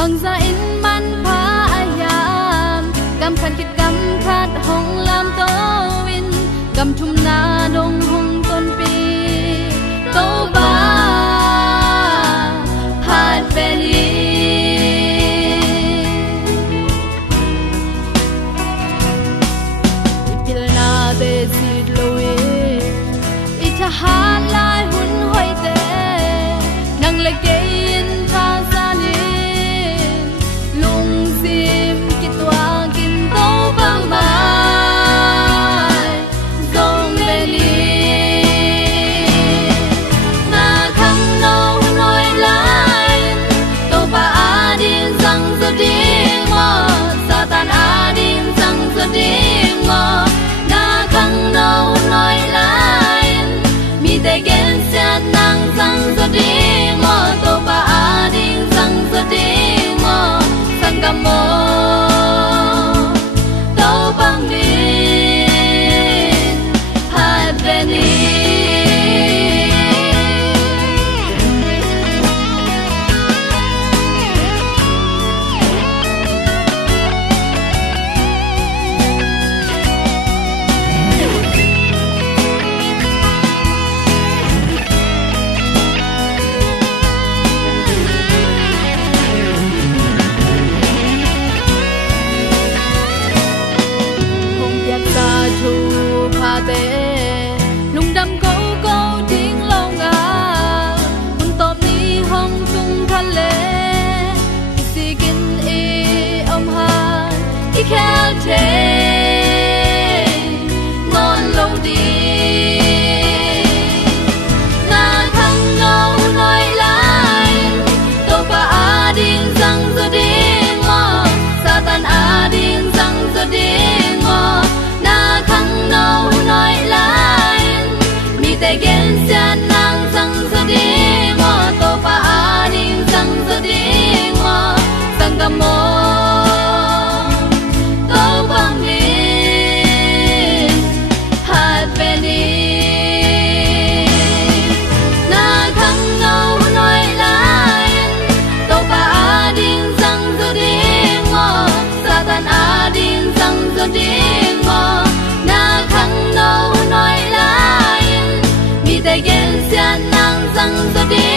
bằng ra in man phá ayam gam khát hong lam tô in gam thum na dong hong ton pi tô ba phat valley ipil na be sid loe ita ha lai hun hoi te nang le ke in tha sa ni lung sim ki twa kin tô bang mai dong le li na khang no noi lai tô ba adin sang zo ding mo satan adin sang zo ding mo na khang no noi lai mi te gen san nang sang zo ding mo tô ba adin sang zo ding mo sang gam mo tô bang min hat veni lung đâm câu câu tiếng lâu ngà hun tôm ni hong tung thân lệ si kin e om ha ki khel thế ngon lâu đi na thăng ngâu nói lại tô ba adin răng giờ đêm mò satan adin răng giờ đêm mò na khăng ngâu nói lại mi te gen san nang sang za di mo to pa aning sang za di mo sang ga mo to bang min hat veni na khăng ngâu nói lại to pa aning sang za di mo satan adin sang za di mo na khăng ngâu nói lại mi te gen san nang sang za di